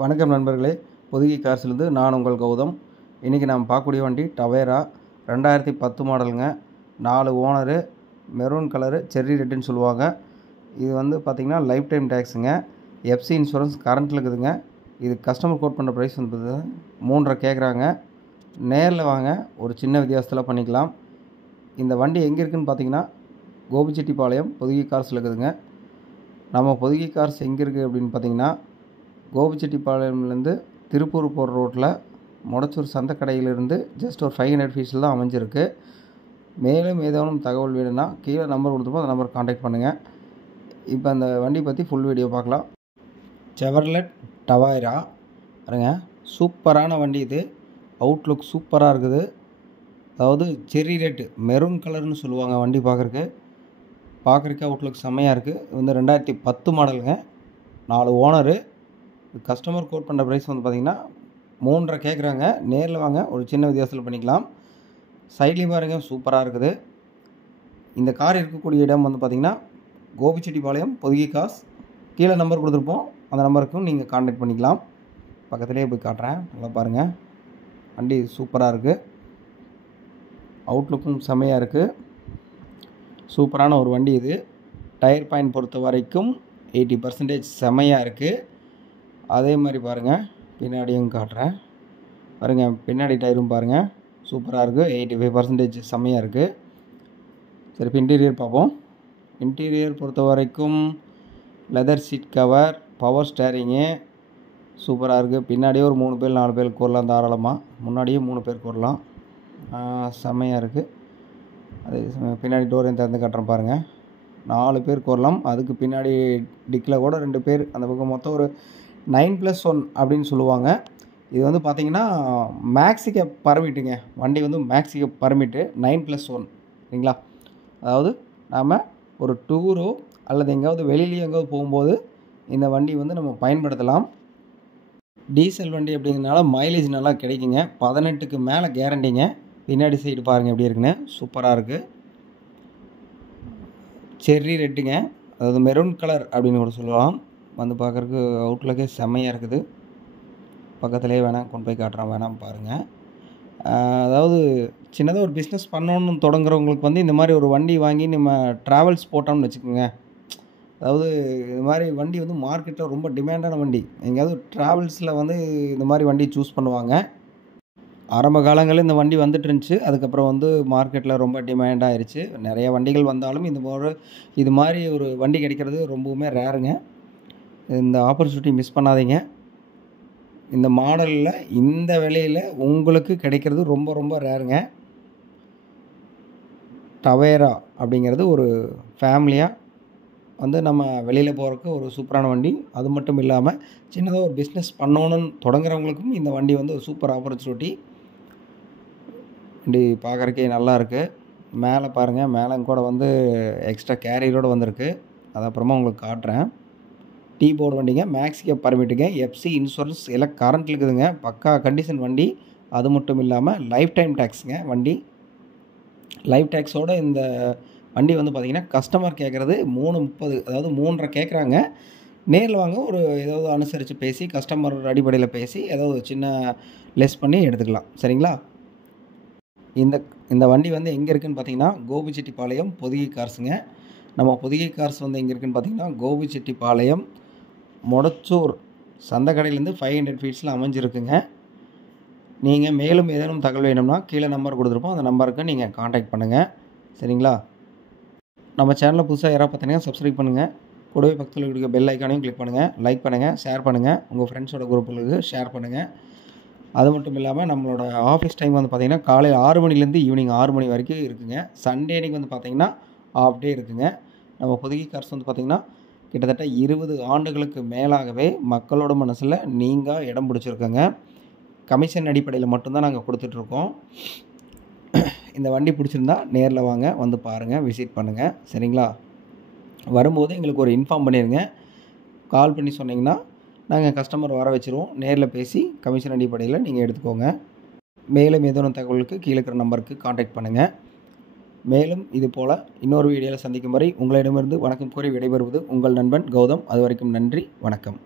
வணக்கம் நண்பர்களே, பொதிகை கார்ஸ்லேருந்து நான் உங்கள் கௌதம். இன்றைக்கி நாம் பார்க்கக்கூடிய வண்டி டவேரா 2010 மாடலுங்க. 4 ஓனரு, மெரூன் கலரு, செர்ரி ரெட்டுன்னு சொல்லுவாங்க. இது வந்து பார்த்திங்கன்னா லைஃப் டைம் டேக்ஸுங்க. எஃப்சி இன்சூரன்ஸ் கரண்ட்டில் இருக்குதுங்க. இது கஸ்டமர் கோட் பண்ணுற ப்ரைஸ் வந்து 3.5 கேட்குறாங்க. நேரில் வாங்க, ஒரு சின்ன வித்தியாசத்தில் பண்ணிக்கலாம். இந்த வண்டி எங்கே இருக்குதுன்னு பார்த்தீங்கன்னா கோபிச்செட்டிப்பாளையம் பொதிகை கார்ஸில் இருக்குதுங்க. நம்ம பொதிகை கார்ஸ் எங்கே இருக்குது அப்படின்னு பார்த்தீங்கன்னா கோபிச்செட்டிப்பாளையம்லேருந்து திருப்பூர் போகிற ரோட்டில் மொடச்சூர் சந்தைக்கடையிலிருந்து ஜஸ்ட் ஒரு 500 ஃபீட்ஸில் தான் அமைஞ்சிருக்கு. மேலும் ஏதேனும் தகவல் வேணும்னா கீழே நம்பர் கொடுத்துப்போம், அந்த நம்பர் கான்டாக்ட் பண்ணுங்கள். இப்போ அந்த வண்டி பற்றி ஃபுல் வீடியோ பார்க்கலாம். செவர்லெட் டவேரா பாருங்க, சூப்பரான வண்டி. இது அவுட்லுக் சூப்பராக இருக்குது. அதாவது செர்ரி ரெட்டு மெரூன் கலர்னு சொல்லுவாங்க. வண்டி பார்க்குறக்கு அவுட்லுக் செம்மையாக இருக்குது. இது வந்து 2010 மாடலுங்க. 4 ஓனரு. கஸ்டமர் கோட் பண்ணுற ப்ரைஸ் வந்து பார்த்திங்கன்னா 3.5 கேட்குறாங்க. நேரில் வாங்க, ஒரு சின்ன வித்தியாசத்தில் பண்ணிக்கலாம். சைட்லேயும் பாருங்கள், சூப்பராக இருக்குது. இந்த கார் இருக்கக்கூடிய இடம் வந்து பார்த்திங்கன்னா கோபிச்செட்டிப்பாளையம் பொதிகை கார்ஸ். கீழே நம்பர் கொடுத்துருப்போம், அந்த நம்பருக்கும் நீங்கள் கான்டாக்ட் பண்ணிக்கலாம். பக்கத்துலேயே போய் காட்டுறேன், நல்லா பாருங்கள். வண்டி சூப்பராக இருக்குது. அவுட்லுக்கும் செம்மையாக இருக்குது. சூப்பரான ஒரு வண்டி இது. டயர் பாயிண்ட் பொறுத்த வரைக்கும் 80% செம்மையாக இருக்குது. அதே மாதிரி பாருங்கள், பின்னாடியும் காட்டுறேன் பாருங்கள். பின்னாடி டயரும் பாருங்கள், சூப்பராக இருக்குது. 85% செம்மையாக இருக்குது. சரி, இப்போ இன்டீரியர் பார்ப்போம். இன்டீரியர் பொறுத்த வரைக்கும் leather seat cover, power steering சூப்பராக இருக்குது. பின்னாடியே ஒரு 3 பேர் 4 பேர் கூறலாம் தாராளமாக. முன்னாடியே 3 பேர் கூறலாம். செம்மையாக இருக்குது. அதே பின்னாடி டோரையும் திறந்து காட்டுறேன் பாருங்கள். 4 பேர் கூறலாம். அதுக்கு பின்னாடி டிக்கில் கூட 2 பேர். அந்த பக்கம் மொத்தம் ஒரு 9+1 அப்படின்னு சொல்லுவாங்க. இது வந்து பார்த்திங்கன்னா மேக்ஸிக்க பர்மிட்டுங்க. வண்டி வந்து மேக்ஸிக்க பர்மிட்டு 9+1 சரிங்களா. அதாவது நாம் ஒரு டூரோ அல்லது எங்கேயாவது வெளியிலேயே எங்கேயாவது போகும்போது இந்த வண்டி வந்து நம்ம பயன்படுத்தலாம். டீசல் வண்டி அப்படிங்கிறதுனால மைலேஜ் நல்லா கிடைக்குங்க. 18க்கு மேலே கேரண்டிங்க. பின்னாடி சைடு பாருங்கள் எப்படி இருக்குன்னு, சூப்பராக இருக்குது. செர்ரி ரெட்டுங்க, அதாவது மெரூன் கலர் அப்படின்னு கூட சொல்லலாம். வந்து பார்க்குறக்கு அவுட்லுக்கே செம்மையாக இருக்குது. பக்கத்துலேயே வேணாம் கொண்டு போய் காட்டுறேன், வேணாம் பாருங்கள். அதாவது சின்னதாக ஒரு பிஸ்னஸ் பண்ணணுன்னு தொடங்குறவங்களுக்கு வந்து இந்த மாதிரி ஒரு வண்டி வாங்கி நம்ம ட்ராவல்ஸ் போட்டோம்னு வச்சுக்கோங்க. அதாவது இது மாதிரி வண்டி வந்து மார்க்கெட்டில் ரொம்ப டிமாண்டான வண்டி. எங்கேயாவது ட்ராவல்ஸில் வந்து இந்த மாதிரி வண்டி சூஸ் பண்ணுவாங்க. ஆரம்ப காலங்களில் இந்த வண்டி வந்துட்டு இருந்துச்சு. அதுக்கப்புறம் வந்து மார்க்கெட்டில் ரொம்ப டிமாண்ட் ஆயிடுச்சு. நிறைய வண்டிகள் வந்தாலும் இது மாதிரி ஒரு வண்டி கிடைக்கிறது ரொம்பவுமே ரேருங்க. இந்த ஆப்பர்ச்சுனிட்டி மிஸ் பண்ணாதீங்க. இந்த மாடலில் இந்த விலையில் உங்களுக்கு கிடைக்கிறது ரொம்ப ரொம்ப ரேருங்க. டவேரா அப்படிங்கிறது ஒரு ஃபேமிலியாக வந்து நம்ம வெளியில் போகிறதுக்கு ஒரு சூப்பரான வண்டி. அது மட்டும் இல்லாமல் சின்னதாக ஒரு பிஸ்னஸ் பண்ணணுன்னு தொடங்குறவங்களுக்கும் இந்த வண்டி வந்து ஒரு சூப்பர் ஆப்பர்ச்சுனிட்டி. வண்டி பார்க்குறக்கே நல்லா இருக்குது. மேலே பாருங்கள், மேலே கூட வந்து எக்ஸ்ட்ரா கேரியரோடு வந்திருக்கு. அது அப்புறமா உங்களுக்கு காட்டுறேன். டீ போர்டு வண்டிங்க, மேக்ஸிக்க பர்மிட்டுங்க, எஃப்சி இன்சூரன்ஸ் எல்லாம் கரண்ட்டில் இருக்குதுங்க. பக்கா கண்டிஷன் வண்டி. அது மட்டும் இல்லாமல் லைஃப் டைம் டேக்ஸுங்க வண்டி. லைஃப் டேக்ஸோடு இந்த வண்டி வந்து பார்த்திங்கன்னா கஸ்டமர் கேட்குறது 3.30, அதாவது 3.5 கேட்குறாங்க. நேரில் வாங்க, ஒரு ஏதாவது அனுசரித்து பேசி கஸ்டமர் அடிப்படையில் பேசி ஏதாவது சின்ன லெஸ் பண்ணி எடுத்துக்கலாம். சரிங்களா. இந்த வண்டி வந்து எங்கே இருக்குதுன்னு பார்த்தீங்கன்னா கோபிச்செட்டிப்பாளையம் பொதிகை கார்ஸுங்க. நம்ம பொதிகை கார்ஸ் வந்து எங்கே இருக்குதுன்னு பார்த்தீங்கன்னா கோபிச்செட்டிப்பாளையம் மொடச்சூர் சந்தைக்கடையிலேருந்து 500 ஃபீட்ஸில் அமைஞ்சிருக்குங்க. நீங்கள் மேலும் ஏதேனும் தகவல் வேணும்னா கீழே நம்பர் கொடுத்துருப்போம், அந்த நம்பருக்கு நீங்கள் கான்டாக்ட் பண்ணுங்கள். சரிங்களா. நம்ம சேனலில் புதுசாக யாராவது பார்த்தீங்கன்னா சப்ஸ்கிரைப் பண்ணுங்கள். கூடவே பக்கத்தில் இருக்க பெல் ஐக்கானையும் கிளிக் பண்ணுங்கள். லைக் பண்ணுங்கள், ஷேர் பண்ணுங்கள். உங்கள் ஃப்ரெண்ட்ஸோட குரூப்புகளுக்கு ஷேர் பண்ணுங்கள். அது மட்டும் இல்லாமல் நம்மளோட ஆஃபீஸ் டைம் வந்து பார்த்திங்கன்னா காலையில் 6 மணிலேருந்து ஈவினிங் 6 மணி வரைக்கும் இருக்குதுங்க. சண்டே அன்றைக்கி வந்து பார்த்திங்கன்னா ஆஃப் டே இருக்குதுங்க. நம்ம பொதிகை கார்ஸ் வந்து பார்த்திங்கன்னா கிட்டத்தட்ட 20 ஆண்டுகளுக்கு மேலாகவே மக்களோட மனசில் நீங்கள் இடம் பிடிச்சிருக்கோங்க. கமிஷன் அடிப்படையில் மட்டும்தான் நாங்கள் கொடுத்துட்ருக்கோம். இந்த வண்டி பிடிச்சிருந்தா நேரில் வாங்க, வந்து பாருங்கள், விசிட் பண்ணுங்கள். சரிங்களா. வரும்போது எங்களுக்கு ஒரு இன்ஃபார்ம் பண்ணிடுங்க. கால் பண்ணி சொன்னிங்கன்னா நாங்கள் கஸ்டமர் வர வச்சுருவோம். நேரில் பேசி கமிஷன் அடிப்படையில் நீங்கள் எடுத்துக்கோங்க. மேலும் ஏதேனும் தகவலுக்கு கீழே இருக்கிற நம்பருக்கு கான்டாக்ட் பண்ணுங்கள். மேலும் இது போல் இன்னொரு வீடியோவில் சந்திக்கும் வரை உங்களிடமிருந்து வணக்கம் கூறி விடைபெறுவது உங்கள் நண்பன் கௌதம். அது வரைக்கும் நன்றி, வணக்கம்.